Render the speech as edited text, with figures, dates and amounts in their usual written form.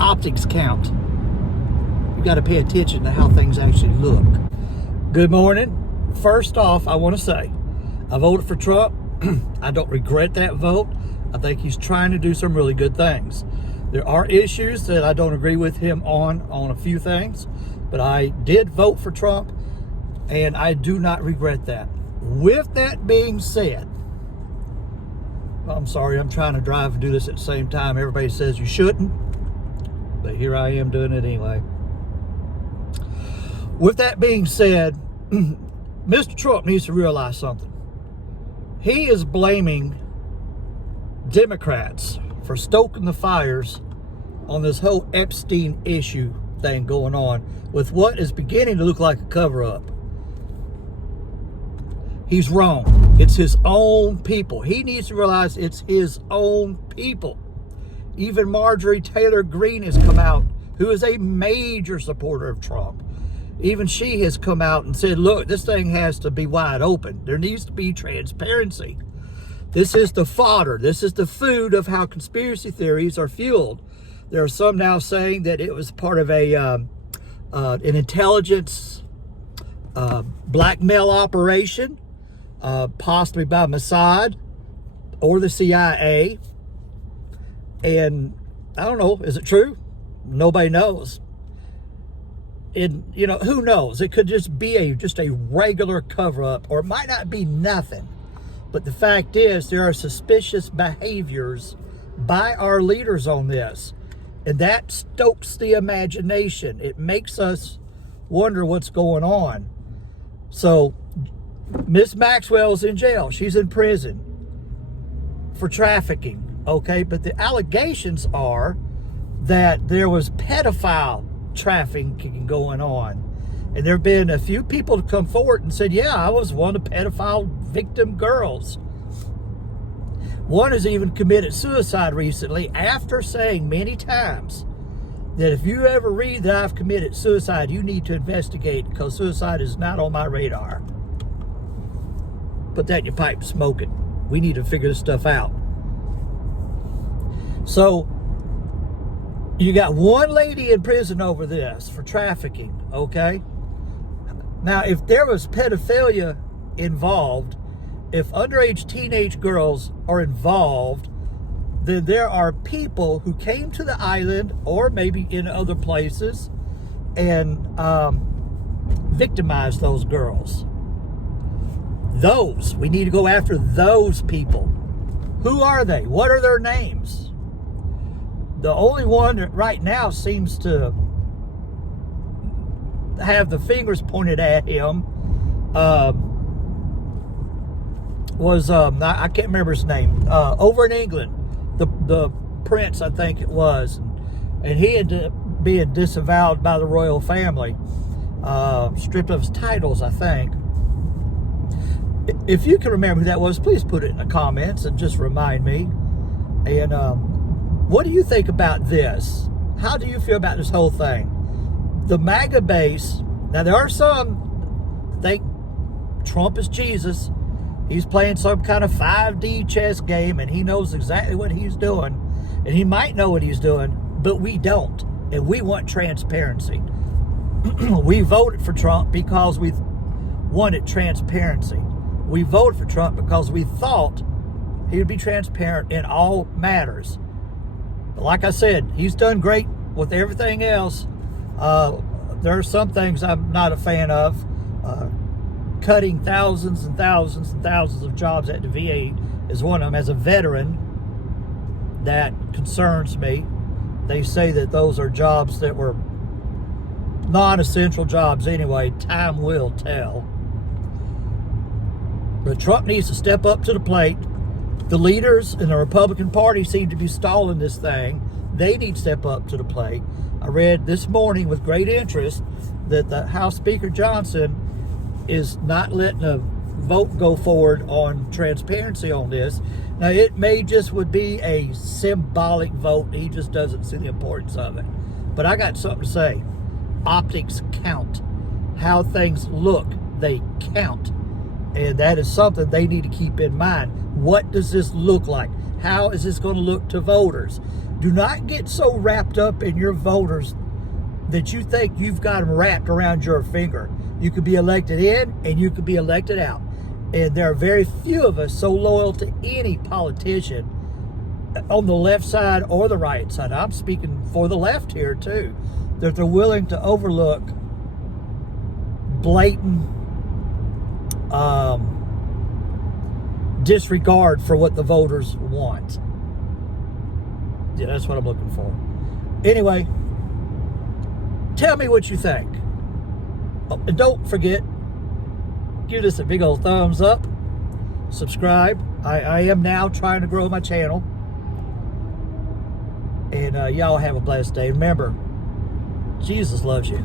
Optics count. You got to pay attention to how things actually look. Good morning. First off, I want to say I voted for Trump. I don't regret that vote. I think he's trying to do some really good things. There are issues that I don't agree with him on a few things, but I did vote for Trump, and I do not regret that. With that being said, I'm sorry, I'm trying to drive and do this at the same time. Everybody says you shouldn't, but here I am doing it anyway. With that being said, Mr. Trump needs to realize something. He is blaming Democrats for stoking the fires on this whole Epstein issue thing going on with what is beginning to look like a cover-up. He's wrong. It's his own people. He needs to realize it's his own people. Even Marjorie Taylor Greene has come out, who is a major supporter of Trump. Even she has come out and said, look, this thing has to be wide open. There needs to be transparency. This is the fodder. This is the food of how conspiracy theories are fueled. There are some now saying that it was part of an intelligence blackmail operation, possibly by Mossad or the CIA. And I don't know, is it true? Nobody knows. And, you know, who knows? It could just be just a regular cover-up, or it might not be nothing. But the fact is, there are suspicious behaviors by our leaders on this. And that stokes the imagination. It makes us wonder what's going on. So, Miss Maxwell's in jail. She's in prison for trafficking, okay? But the allegations are that there was pedophile trafficking going on. And there have been a few people to come forward and said, yeah, I was one of the pedophile victim girls. One has even committed suicide recently after saying many times that if you ever read that I've committed suicide, you need to investigate because suicide is not on my radar. Put that in your pipe and smoke it. We need to figure this stuff out. So, you got one lady in prison over this for trafficking, okay? Now, if there was pedophilia involved, if underage teenage girls are involved, then there are people who came to the island or maybe in other places and victimized those girls. We need to go after those people. Who are they? What are their names? The only one that right now seems to have the fingers pointed at him was, I can't remember his name, over in England, the prince, I think it was. And he ended up being disavowed by the royal family, stripped of his titles, I think. If you can remember who that was, please put it in the comments and just remind me. And what do you think about this? How do you feel about this whole thing? The MAGA base, now there are some think Trump is Jesus. He's playing some kind of 5D chess game and he knows exactly what he's doing. And he might know what he's doing, but we don't. And we want transparency. We voted for Trump because we wanted transparency. We voted for Trump because we thought he would be transparent in all matters. But like I said, he's done great with everything else. There are some things I'm not a fan of. Cutting thousands and thousands and thousands of jobs at the VA is one of them. As a veteran, that concerns me. They say that those are jobs that were non-essential jobs anyway. Time will tell. But Trump needs to step up to the plate. The leaders in the Republican Party seem to be stalling this thing. They need to step up to the plate. I read this morning with great interest that the House Speaker Johnson is not letting a vote go forward on transparency on this. Now, it may just would be a symbolic vote. He just doesn't see the importance of it. But I got something to say. Optics count. How things look, they count. And that is something they need to keep in mind. What does this look like? How is this going to look to voters? Do not get so wrapped up in your voters that you think you've got them wrapped around your finger. You could be elected in and you could be elected out. And there are very few of us so loyal to any politician on the left side or the right side. I'm speaking for the left here too, that they're willing to overlook blatant disregard for what the voters want. Yeah, that's what I'm looking for. Anyway, tell me what you think. Oh, and don't forget, give this a big old thumbs up. Subscribe. I am now trying to grow my channel. And y'all have a blessed day. Remember, Jesus loves you.